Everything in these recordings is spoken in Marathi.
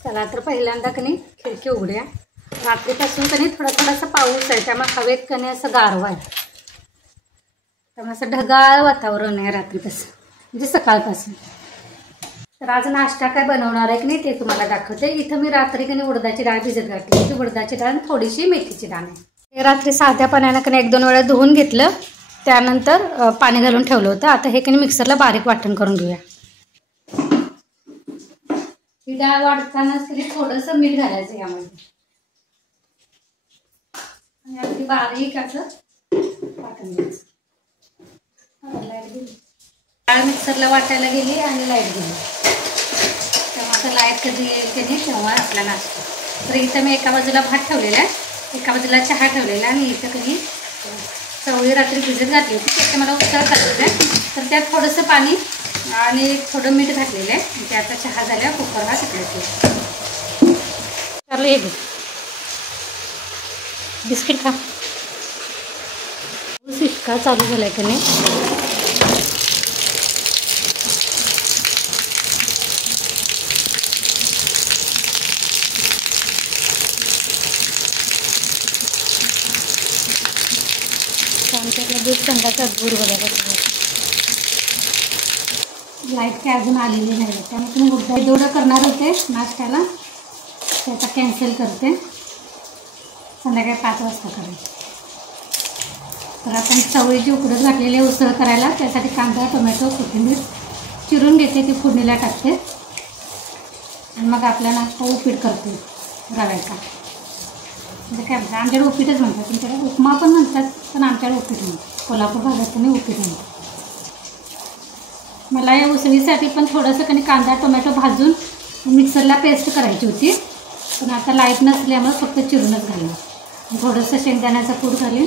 चला तर पहिल्यांदा कणी खिडकी उघड्या. रात्रीपासून कणी थोडासा पाऊस आहे, त्यामुळे हवेत कणी असं गारवा आहे. त्यामुळे असं ढगाळ वातावरण आहे रात्रीपासून, म्हणजे सकाळपासून. तर आज नाश्ता काय बनवणार आहे की नाही ते तुम्हाला दाखवते. इथं मी रात्री कणी उडदाची डाळ भिजत घातली. ती उडदाची डाळ थोडीशी मेथीची डाळ आहे. हे रात्री साध्या पाण्यानं कणी 1-2 वेळा धुवून घेतलं, त्यानंतर पाणी घालून ठेवलं होतं. आता हे कणी मिक्सरला बारीक वाटण करून घेऊया. ही डाळ वाटतानाच तरी थोडंसं मीठ घालायचं यामध्ये आणि अगदी बारीक असं वाटून घ्यायचं. लाईट गेली, डाळ मिक्सरला वाटायला गेली आणि लाईट गेली. तेव्हा आता लाईट कधी येईल की नाही तेव्हा आपला नाश्ता. तर इथं मी एका बाजूला भात ठेवलेला आहे, एका बाजूला चहा ठेवलेला आणि इथं कधी चवळी रात्री भिजत घातली होती. त्याचं मला उसळ करायचं आहे. तर त्यात थोडंसं पाणी आणि थोडं मीठ घातलेलं आहे. त्याचा चहा झाल्यावर कुकर हा शिकले. चालू हे बिस्किट खा. इतका चालू झाला आहे का नाही. आमच्याकडे दूध संघाचा दूर बघायला. लाईट काय अजून आलेली नाही, त्यामुळे तुम्ही उडदा जेवढं करणार होते नाश्त्याला त्याचा कॅन्सल करते. संध्याकाळी 5 वाजता करायचं. तर आपण चवळीची उकडत घातलेली उसळ करायला त्यासाठी कांदा, टोमॅटो, कोथिंबीर चिरून घेते, ती फोडणीला टाकते आणि मग आपला नाश्ता उपीट करते रव्याचा. म्हणजे काय म्हणतात आमच्याकडे उपीटच म्हणतात, तुमच्याकडे उपमा पण म्हणतात, पण आमच्याकडे उपीट म्हणतात. कोल्हापूर भागात नाही उपीट म्हणतात. मला या उसळीसाठी पण थोडंसं कधी कांदा टोमॅटो भाजून मिक्सरला पेस्ट करायची होती, पण आता लाईट नसल्यामुळे फक्त चिरूनच घालून थोडंसं शेंगदाण्याचा कूट घालीन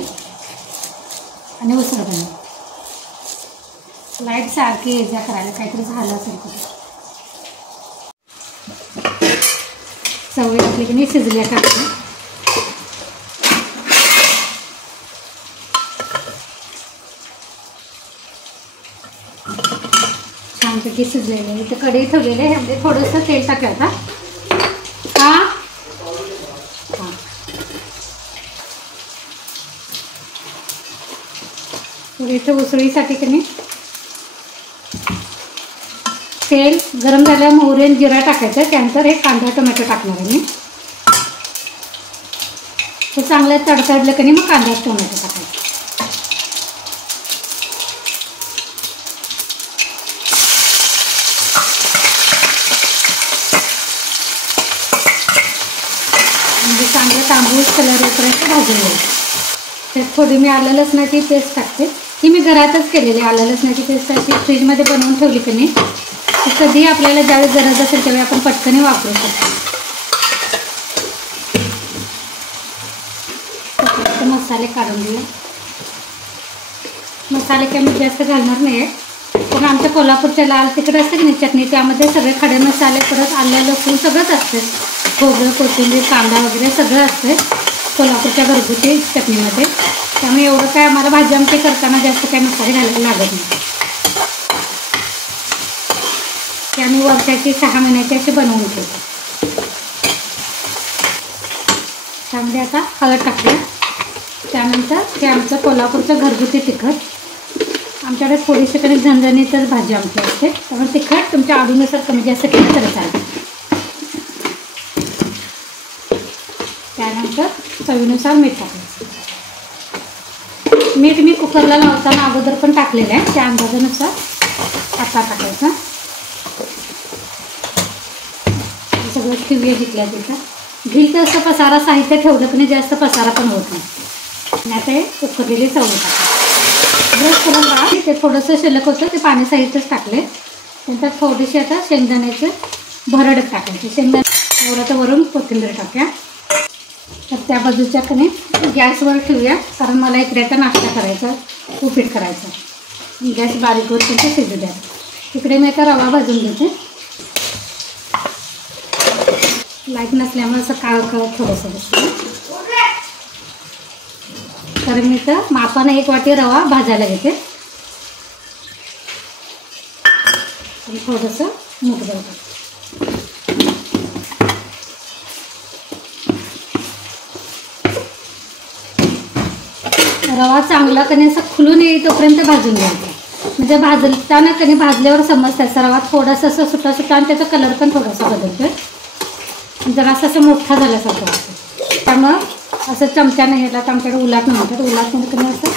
आणि उसळ घालून. लाईट सारखी ये जा करायला काहीतरी झालं असेल तर. चवळी आपली की नाही शिजल्या टाकते. छानपैकी शिजलेले आहे. इथं कढई ठेवलेले आहे, ह्यामध्ये थोडंसं तेल टाकायचं. हां तर इथं उसळीसाठी की नाही तेल गरम झाल्यावर मोहरी आणि जिरा टाकायचं. त्यानंतर हे कांदा टोमॅटो टाकणार आहे मी. ते चांगलं तडतडलं की नाही मग कांदा टोमॅटो टाकायचं. म्हणजे चांगलं तांबूस कलर येईपर्यंत भाजून घ्यायचं. त्यात थोडी मी आलं लसणाची पेस्ट टाकते. ही मी घरातच केलेली आलं लसणाची पेस्ट अशी फ्रीजमध्ये बनवून ठेवली की नाही, ती कधी आपल्याला ज्यावेळी गरज असेल त्यावेळी आपण पटकन वापरू शकतो. मसाले काढून घेऊ. मसाले काय मी जास्त घालणार नाही आहे, पण आमच्या कोल्हापूरच्या लाल तिखट असते की नाही चटणी, त्यामध्ये सगळे खडे मसाले परत आलं लसूण सगळंच असते. खोबरं कोथिंबीर कांदा वगैरे सगळं असते कोल्हापूरच्या घरगुती चटणीमध्ये. त्यामुळे एवढं काय आम्हाला भाजी आमटी करताना जास्त काय मसाले घालायला लागत नाही. ते आम्ही वर्षाची 6 महिन्याची अशी बनवून ठेवतो. त्यामध्ये आता हळद टाकली. त्यानंतर ते आमचं कोल्हापूरचं घरगुती तिखट. आमच्याकडे थोडीशी कधी झणझणीतच भाजी आमची असते, त्यामुळे तिखट तुमच्या आवडीनुसार कमी जास्त केलं तरी चालेल. त्यानंतर चवीनुसार मीठ टाकायचं. मीठ मी कुकरला लावताना अगोदर पण टाकलेलं आहे, त्या अंदाजानुसार आता टाकायचं. सगळं ठेवूया घेतल्या तिथं. घेईल तसं पसारा साहित्य ठेवलं की नाही जास्त पसारा पण होत नाही. आणि आता हे उकळलेली चवळी टाकायची. ब्रश करून बघा, ते थोडंसं शिल्लक होतं ते पाणी साहित्यच टाकले. नंतर थोडीशी आता शेंगदाण्याचं भरड टाकायचे. शेंगदाणे एवढं तर वरून कोथिंबीर टाकूया. तर त्या बाजूच्या कणी गॅसवर ठेवूया, कारण मला इकडे आता नाश्ता करायचा, उपीट करायचं. गॅस बारीकवर ते शिजू द्या. इकडे मी आता रवा भाजून घेते. लाईट नसल्यामुळे असं काळं थोडंसं दिसतं. तर मी तर मापानं 1 वाटी रवा भाजायला घेते. आणि थोडंसं मूग डाळ. रवा चांगला कणी असं खुलून येईल तोपर्यंत भाजून घ्यायचा. म्हणजे भाजताना कणी भाजल्यावर समजतं असा रवा थोडासा असं सुटा सुटा आणि त्याचा कलर पण थोडासा बदलतोय. जरा असं मोठा झाल्यासारखं वाटतं. त्यामुळं असं चमच्याने ह्याला आमच्याकडे उलाट म्हणतात. उलाटमध्ये कणी असं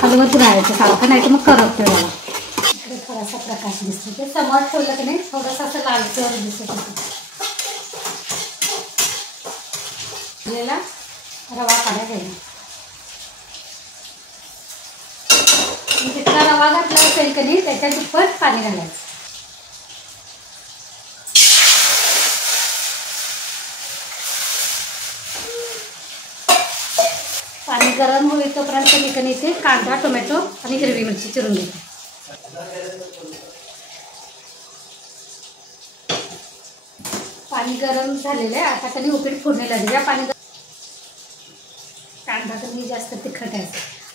हलवत राहायचं सारखं, नाही तर मग करपतं रवा. इकडे थोडासा प्रकाश दिसतो. ते समोर ठेवलं की नाही थोडंसं असं लालसर दिसत होतं. रवा काढायला घ्यायचा. जितका रवा घातला असेल की नाही त्याच्या दुप्पट पाणी घालायचं. पाणी गरम होईल तोपर्यंत मी कणी इथे कांदा, टोमॅटो आणि हिरवी मिरची चिरून घेते. पाणी गरम झालेलं आहे. आता कधी उपीट फोडणीला देऊया. कांदा कमी जास्त तिखट आहे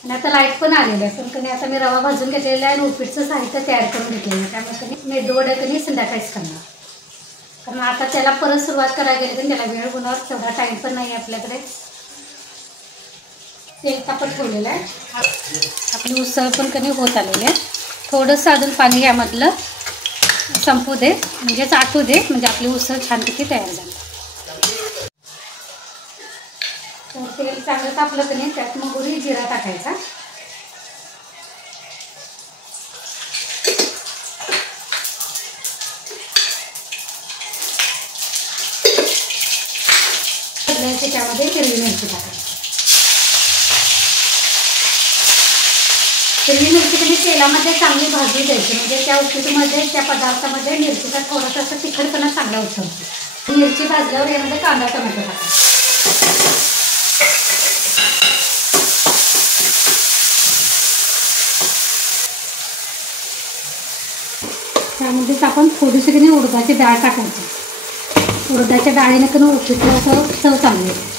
आणि आता लाईट पण आलेलं आहे. पण कधी आता मी रवा भाजून घेतलेला आहे आणि उपीटचं साहित्य तयार करून घेतलेलं आहे. त्यामुळे कधी मेदूवडे कधी संध्याकाळीच करणार. कारण आता त्याला परत सुरुवात करायला गेली तर त्याला वेळ होणार, तेवढा टाईम पण नाही आपल्याकडे. तेल तापत ठेवलेलं आहे. आपली उसळ पण कधी होत आलेली आहे. थोडंसं अजून पाणी यामधलं संपू दे, म्हणजेच आटू दे, म्हणजे आपली उसळ छानपैकी तयार झाली. तर तेल चांगलं तापलं की नाही त्यात मग मोहरी, जिरा टाकायचा. त्यामध्ये हिरवी मिरची टाकायची. हिरवी मिरची कधी तेलामध्ये चांगली भाजून द्यायची, म्हणजे त्या उपीटमध्ये त्या पदार्थामध्ये मिरचीचा थोडासा असं तिखटपणा चांगला उतरतो. मिरची भाजल्यावर यामध्ये कांदा, टोमॅटो टाकायचा. त्यामध्येच आपण थोडीशी कधी उडदाची डाळ टाकायची. उडदाच्या डाळीने कधी उपीटला असं चव चांगली येते.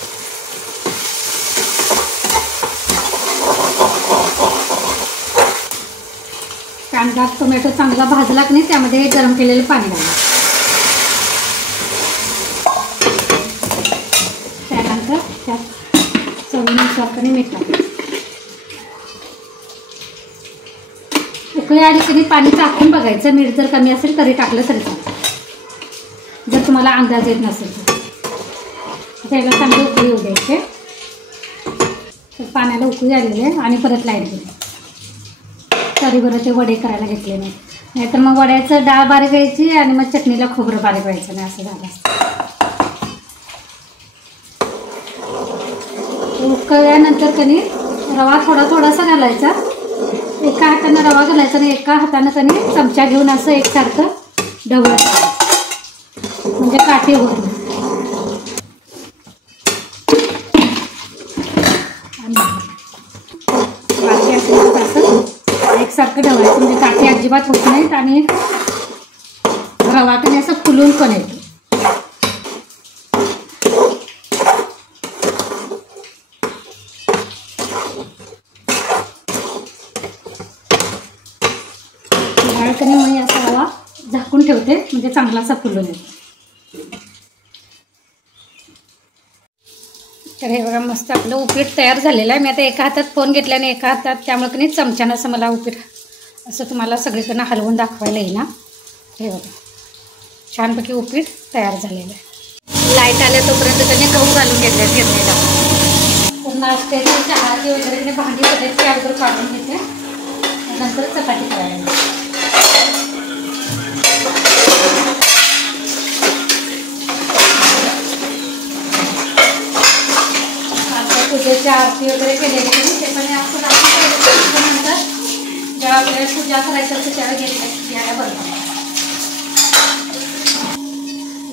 कांदा, टोमॅटो चांगला भाजला की नाही त्यामध्ये गरम केलेलं पाणी घालायचं. त्यानंतर त्यात चवीनुसार कधी मीठ टाकायचं. उकळी आली की पाणी टाकून बघायचं. मीठ जर कमी असेल तरी टाकलं तरी चालतं, जर तुम्हाला अंदाज येत नसेल तर. त्याला चांगली उकळी येऊ द्यायची. तर पाण्याला उकळी आलेली आहे आणि परत लाईट गेली तरी बरं ते वडे करायला घेतले नाही. नाहीतर मग वड्याचं डाळ बारीक व्हायची आणि मग चटणीला खोबरं बारीक व्हायचं नाही, असं झालं असतं. उकळल्यानंतर कणी रवा थोडासा घालायचा. एका हातानं रवा घालायचा आणि एका हातानं कणी चमचा घेऊन असं एकसारखं ढवळायचं, म्हणजे काठी होत नाही. बाकी असं एकसारखं ढवळायचं, म्हणजे काठी अजिबात होत नाहीत आणि रवा कणी असं फुलून पण येतो. डाळकणी मी असा रवा झाकून ठेवते, म्हणजे चांगला असा फुलून येतो. तर हे बघा मस्त आपलं उपीट तयार झालेलं आहे. मी आता एका हातात फोन घेतला आणि एका हातात, त्यामुळे की नाही चमच्यानं असं मला उपीट असं तुम्हाला सगळीकडनं हलवून दाखवायला येईल ना. हे बघा छानपैकी उपीट तयार झालेलं आहे. लाईट आल्या तोपर्यंत त्यांनी गहू घालून घेतले गिरणीला. तर नाश्त्याची, चहाची वगैरे भांडी सगळ्याची अगोदर काढून घेते, नंतर चपाती करायला. पूजेची आरती वगैरे केलेली ते पण आपण नंतर जेव्हा आपल्याला पूजा करायची असते त्यावेळी घ्यायला बरं.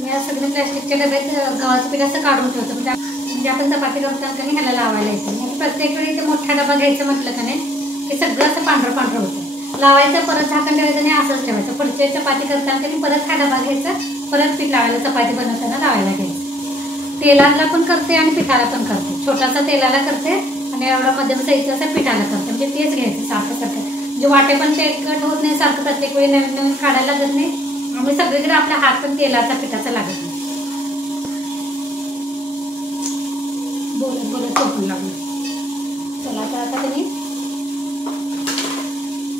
मी या सगळे प्लॅस्टिकच्या डब्यात गव्हाचं पीठ असं काढून ठेवतो, म्हणजे आपण चपाती करताना कधी ह्याला लावायला येतं. म्हणजे प्रत्येक वेळी ते मोठा डबा घ्यायचं म्हटलं का नाही की सगळं असं पांढरं पांढरं होतं. लावायचं, परत झाकण ठेवायचं नाही, असंच ठेवायचं. पुढचे चपाती करताना कधी परत हा डबा घ्यायचा, परत पीठ लावायला, चपाती बनवताना लावायला घ्यायचं. तेलाला पण करते आणि पिठाला पण करते. छोटासा तेलाला करते आणि एवढा मध्यम साईजचा असा पिठाला करते, म्हणजे तेच घ्यायचं सारखं सारखं. म्हणजे वाटे पण ते कट होत नाही, सारखं प्रत्येक वेळी नवीन नवीन काढायला लागत नाही. आणि सगळीकडे आपला हात पण तेलाचा पिठाचा लागत नाही. बोलत बोलत झोपून लागलं. चला आता आता मी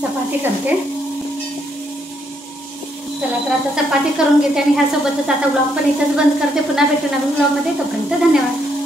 चपाती करते. चला तर आता चपाती करून घेते आणि ह्यासोबतच आता ब्लॉग पण इथंच बंद करते. पुन्हा भेटू नवीन ब्लॉगमध्ये. तोपर्यंत धन्यवाद.